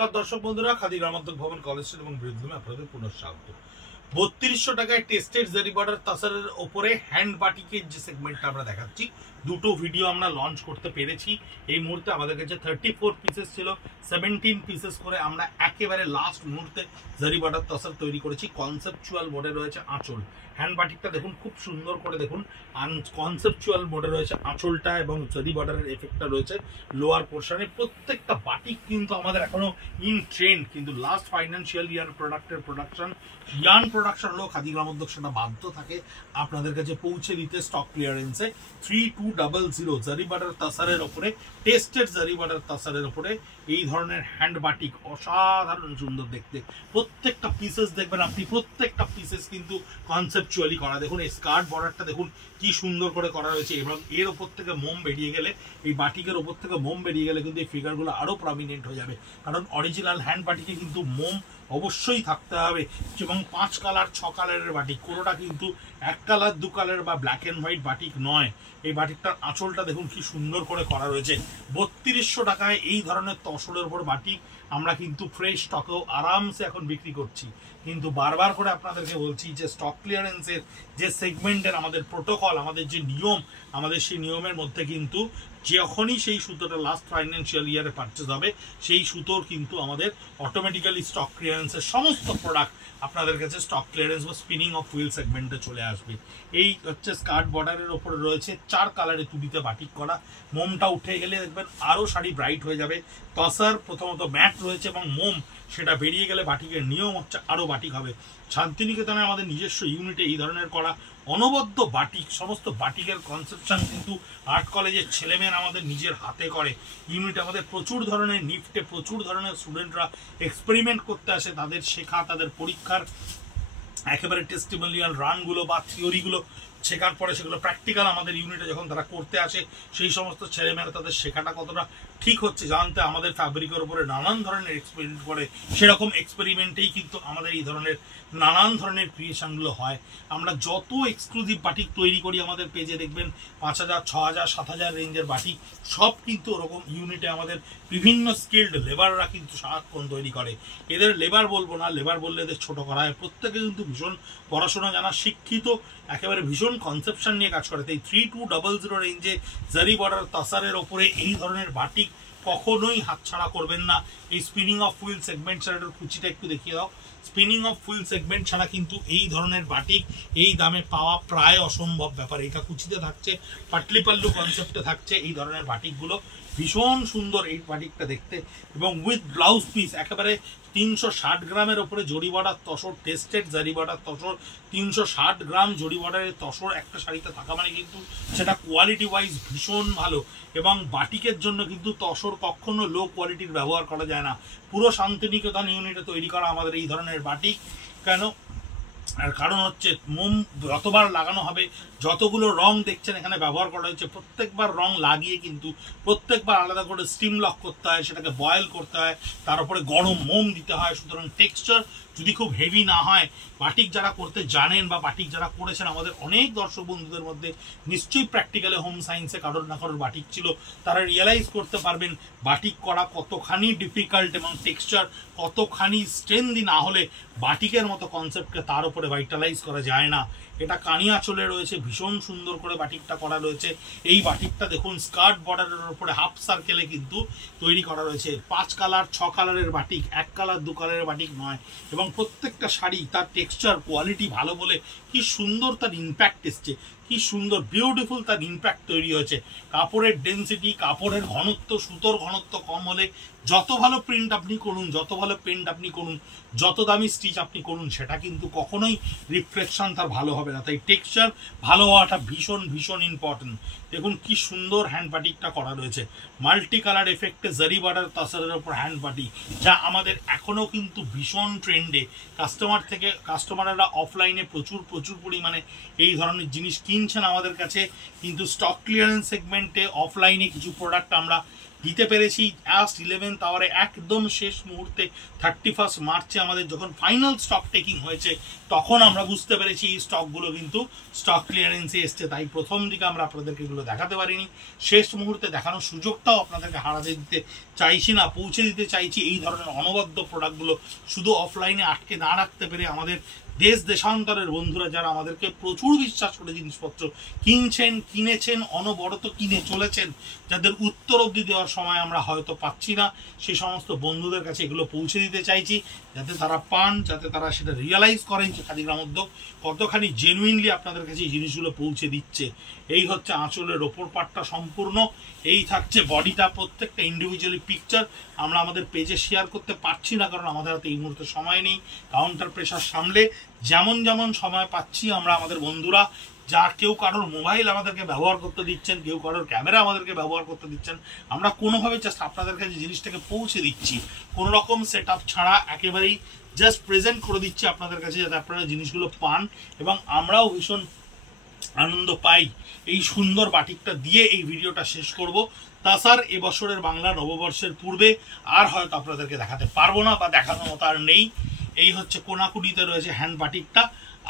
নমস্কার দর্শক বন্ধুরা, খাদি গ্রামান্তর ভবন কলেজ স্ট্রিট এবং বৃদ্ধমে আপনাদের পুনঃস্বাগত। 3200 টাকায় টেস্টেড জারি বর্ডার তাসারের উপরে হ্যান্ড বাটিকের যে সেগমেন্টটা আমরা দেখাচ্ছি, দুটো ভিডিও আমরা লঞ্চ করতে পেরেছি। এই মুহূর্তে আমাদের কাছে 34 পিসেস ছিল, 17 পিসেস করে আমরা একেবারে লাস্ট মুহূর্তে জারি বর্ডার তাসার তৈরি করেছি। কনসেপচুয়াল মোডে রয়েছে আঁচল, হ্যান্ড বাটিকটা দেখুন খুব সুন্দর করে দেখুন। কনসেপচুয়াল মোডে রয়েছে আঁচলটা এবং জারি বর্ডারের এফেক্টটা রয়েছে লোয়ার পোর্শনে। প্রত্যেকটা বাটিক কিন্তু আমাদের এখনো ইন ট্রেন্ড, কিন্তু লাস্ট ফাইন্যান্সিয়াল ইয়ার প্রোডাক্টের প্রোডাকশন ইয়ার্ন প্রোডাকশন হলো খাদি গ্রামোদ্যোগ সেটা বাধ্য থাকে আপনাদের কাছে পৌঁছে দিতে স্টক ক্লিয়ারেন্সে। 3200 জারি বর্ডার তাসারের ওপরে, টেস্টেড জারি বর্ডার তাসারের ওপরে এই ধরনের হ্যান্ড বাটিক অসাধারণ সুন্দর দেখতে। প্রত্যেকটা পিসেস দেখবেন আপনি, প্রত্যেকটা পিসেস কিন্তু কনসেপচুয়ালি করা। দেখুন এই স্কার্ট বর্ডারটা দেখুন কি সুন্দর করে করা রয়েছে, এবং এর ওপর থেকে মোম বেরিয়ে গেলে, এই বাটিকের ওপর থেকে মোম বেরিয়ে গেলে কিন্তু এই ফিগারগুলো আরো প্রমিনেন্ট হয়ে যাবে। কারণ অরিজিনাল হ্যান্ড বাটিকে কিন্তু মোম অবশ্যই থাকতে হবে, এবং 5 কালার 6 কালারের বাটিক, কোনোটা কিন্তু 1 কালার 2 কালার বা ব্ল্যাক অ্যান্ড হোয়াইট বাটিক নয়। এই বাটিকটার আঁচলটা দেখুন কি সুন্দর করে করা রয়েছে। 3200 টাকায় এই ধরনের তসরের উপর বাটিক আমরা কিন্তু ফ্রেশ স্টকেও আরামসে এখন বিক্রি করছি। কিন্তু বারবার করে আপনাদেরকে বলছি যে স্টক ক্লিয়ারেন্সের যে সেগমেন্টের আমাদের প্রোটোকল, আমাদের যে নিয়ম, আমাদের সেই নিয়মের মধ্যে কিন্তু যখনই সেই সুতোটা লাস্ট ফাইন্যান্সিয়াল ইয়ারে পারচেজ হবে, সেই সুতোর কিন্তু আমাদের অটোমেটিক্যালি স্টক ক্লিয়ারেন্সের সমস্ত প্রোডাক্ট আপনাদের কাছে স্টক ক্লিয়ারেন্স বা স্পিনিং অফ হুইল সেগমেন্টে চলে আসবে। এই হচ্ছে স্কার্ট বর্ডারের ওপরে রয়েছে 4 কালারে তুলিতে বাটিক করা। মোমটা উঠে গেলে দেখবেন আরও শাড়ি ব্রাইট হয়ে যাবে। তসার প্রথমত ম্যাট রয়েছে এবং মোম সেটা বেরিয়ে গেলে বাটিকের নিয়ম হচ্ছে আরও বাটিক হবে। শান্তিনিকেতনে আমাদের নিজস্ব ইউনিটে এই ধরনের করা অনবদ্য বাটিক, সমস্ত বাটিকের কনসেপশন কিন্তু আর্ট কলেজের ছেলেমেয়েরা আমাদের নিজের হাতে করে। ইউনিটে আমাদের প্রচুর ধরনের নিফটে প্রচুর ধরনের স্টুডেন্টরা এক্সপেরিমেন্ট করতে আসে, তাদের শেখা, তাদের পরীক্ষার একেবারে টেস্টিমোনিয়াল রানগুলো বা থিওরিগুলো শেখার পরে সেগুলো প্র্যাকটিক্যাল আমাদের ইউনিটে যখন তারা করতে আসে, সেই সমস্ত ছেলেমেয়েরা তাদের শেখাটা কতটা ঠিক হচ্ছে জানতে আমাদের ফ্যাব্রিকের উপরে নানান ধরনের এক্সপেরিমেন্ট করে। সেরকম এক্সপেরিমেন্টেই কিন্তু আমাদের এই ধরনের নানান ধরনের ক্রিয়েশনগুলো হয়। আমরা যত এক্সক্লুসিভ বাটিক তৈরি করি আমাদের পেজে দেখবেন 5000, 6000, 7000 রেঞ্জের বাটিক সব কিন্তু ওরকম ইউনিটে আমাদের বিভিন্ন স্কিল্ড লেবাররা কিন্তু সারাক্ষণ তৈরি করে। এদের লেবার বলবো না, লেবার বললে এদের ছোট করা হয়। প্রত্যেকে কিন্তু ভীষণ পড়াশোনা জানা, শিক্ষিত, একেবারে ভীষণ কনসেপশন নিয়ে কাজ করে। তাই 3200 রেঞ্জে জারি বর্ডার তাসারের ওপরে এই ধরনের বাটিক কখনোই হাতছাড়া করবেন না। এই স্পিনিং অফ হুইল সেগমেন্ট ছাড়া, কুচিটা একটু দেখিয়ে দাও, স্পিনিং অফ হুইল সেগমেন্ট ছাড়া কিন্তু এই ধরনের বাটিক এই দামে পাওয়া প্রায় অসম্ভব ব্যাপার। এটা কুচিতে থাকছে, পাটলি পাল্লু কনসেপ্টে থাকছে এই ধরনের বাটিকগুলো। ভীষণ সুন্দর এই বাটিকটা দেখতে, এবং উইথ ব্লাউজ পিস একেবারে 360 গ্রামের ওপরে জরি বর্ডার তসর, টেস্টেড জারি বর্ডার তসর। 360 গ্রাম জরি বর্ডারের তসর একটা শাড়িতে থাকা মানে কিন্তু সেটা কোয়ালিটি ওয়াইজ ভীষণ ভালো। এবং বাটিকের জন্য কিন্তু তসর কখনো লো কোয়ালিটির ব্যবহার করা যায় না। পুরো শান্তিনিকেতন ইউনিটে তৈরি করা আমাদের এই ধরনের বাটিক। কেন? আর কারণ হচ্ছে মোম যতবার লাগানো হবে, যতগুলো রং দেখছেন এখানে ব্যবহার করা হয়েছে, প্রত্যেকবার রং লাগিয়ে কিন্তু প্রত্যেকবার আলাদা করে স্টিম লক করতে হয়, সেটাকে বয়েল করতে হয়, তার উপরে গরম মোম দিতে হয়। সুতরাং টেক্সচার যদি খুব হেভি না হয়, বাটিক যারা করতে জানেন বা বাটিক যারা করেছেন, আমাদের অনেক দর্শক বন্ধুদের মধ্যে নিশ্চয়ই প্র্যাকটিক্যালে হোম সায়েন্সে কারোর না কারোর বাটিক ছিল, তারা রিয়েলাইজ করতে পারবেন বাটিক করা কতখানি ডিফিকাল্ট এবং টেক্সচার কতখানি স্ট্রেন্দি না হলে বাটিকের মতো কনসেপ্টকে তার উপরে ভাইটালাইজ করা যায় না। এটা কানিয়া চলে রয়েছে, ভীষণ সুন্দর করে বাটিকটা করা রয়েছে। এই বাটিকটা দেখুন স্কার্ট বর্ডারের উপরে হাফ সার্কেলে কিন্তু তৈরি করা রয়েছে। 5 কালার 6 কালারের বাটিক, 1 কালার 2 কালারের বাটিক নয়। এবং প্রত্যেকটা শাড়ি তার টেক্সচার কোয়ালিটি ভালো বলে কি সুন্দর তার ইম্প্যাক্ট এসছে, কি সুন্দর বিউটিফুল তার ইম্প্যাক্ট তৈরি হয়েছে। কাপড়ের ডেন্সিটি, কাপড়ের ঘনত্ব, সুতোর ঘনত্ব কম হলে যত ভালো প্রিন্ট আপনি করুন, যত ভালো পেন্ট আপনি করুন, যত দামি স্টিচ আপনি করুন, সেটা কিন্তু কখনোই রিফ্লেকশন তার ভালো হবে না। তাই টেক্সচার ভালো হওয়াটা ভীষণ ভীষণ ইম্পর্টেন্ট। দেখুন কি সুন্দর হ্যান্ড বাটিকটা করা রয়েছে, মাল্টি কালার এফেক্টে জারি বর্ডার তাসারের ওপর হ্যান্ড বাটিক, যা আমাদের এখনো কিন্তু ভীষণ ট্রেন্ডে। কাস্টমাররা অফলাইনে প্রচুর পরিমাণে এই ধরনের জিনিস কিনছেন আমাদের কাছে, কিন্তু স্টক ক্লিয়ারেন্স সেগমেন্টে অফলাইনে কিছু প্রোডাক্ট আমরা দিতে পেরেছি জাস্ট 11th আওয়ারে, একদম শেষ মুহূর্তে 31 মার্চে আমাদের যখন ফাইনাল স্টক টেকিং হয়েছে তখন আমরা বুঝতে পেরেছি এই স্টকগুলো কিন্তু স্টক ক্লিয়ারেন্সে এসছে। তাই প্রথম দিকে আমরা আপনাদেরকে এগুলো দেখাতে পারিনি, শেষ মুহূর্তে দেখানোর সুযোগটাও আপনাদেরকে হারাতে দিতে চাইছি না, পৌঁছে দিতে চাইছি। এই ধরনের অনবদ্য প্রোডাক্টগুলো শুধু অফলাইনে আটকে না রাখতে পেরে আমাদের দেশ দেশান্তরের বন্ধুরা যারা আমাদেরকে প্রচুর বিশ্বাস করে জিনিসপত্র কিনেছেন, অনবরত কিনে চলেছেন, যাদের উত্তর অবধি দেওয়ার সময় আমরা হয়তো পাচ্ছি না, সেই সমস্ত বন্ধুদের কাছে এগুলো পৌঁছে দিতে চাইছি, যাতে তারা পান, যাতে তারা সেটা রিয়েলাইজ করেন যে খাদিগ্রাম উদ্যোগ কতখানি জেনুইনলি আপনাদের কাছে এই জিনিসগুলো পৌঁছে দিচ্ছে। এই হচ্ছে আঁচলের ওপর পাটটা সম্পূর্ণ, এই থাকছে বডিটা, প্রত্যেকটা ইন্ডিভিজুয়ালি পিকচার আমরা আমাদের পেজে শেয়ার করতে পারছি না, কারণ আমাদের হাতে এই মুহূর্তে সময় নেই। কাউন্টার প্রেশার সামলে যেমন যেমন সময় পাচ্ছি আমরা আমাদের বন্ধুরা, যা কেউ কারোর মোবাইল আমাদেরকে ব্যবহার করতে দিচ্ছেন, কেউ কারোর ক্যামেরা আমাদেরকে ব্যবহার করতে দিচ্ছেন, আমরা কোনোভাবে জাস্ট আপনাদের কাছে জিনিসটাকে পৌঁছে দিচ্ছি, কোনো রকম সেট আপ ছাড়া একেবারেই জাস্ট প্রেজেন্ট করে দিচ্ছি আপনাদের কাছে, যাতে আপনারা জিনিসগুলো পান এবং আমরাও ভীষণ আনন্দ পাই। এই সুন্দর বাটিকটা দিয়ে এই ভিডিওটা শেষ করব। তাছার এবছরের বাংলা নববর্ষের পূর্বে আর হয়তো আপনাদেরকে দেখাতে পারবো না, বা দেখানোর মতো আর নেই। এই হচ্ছে কোনাকুনিতে রয়েছে হ্যান্ড বাটিকটা,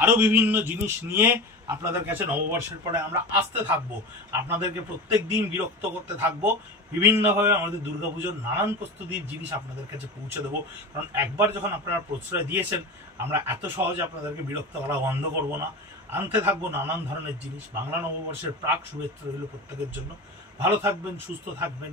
আরও বিভিন্ন জিনিস নিয়ে আপনাদের কাছে নববর্ষের পরে আমরা আসতে থাকবো, আপনাদেরকে প্রত্যেক দিন বিরক্ত করতে থাকবো, বিভিন্নভাবে আমাদের দুর্গাপুজোর নানান প্রস্তুতির জিনিস আপনাদের কাছে পৌঁছে দেবো। কারণ একবার যখন আপনারা প্রশ্রয় দিয়েছেন, আমরা এত সহজে আপনাদেরকে বিরক্ত করা বন্ধ করবো না, আনতে থাকবো নানান ধরনের জিনিস। বাংলা নববর্ষের প্রাক শুভেচ্ছা রইল প্রত্যেকের জন্য। ভালো থাকবেন, সুস্থ থাকবেন।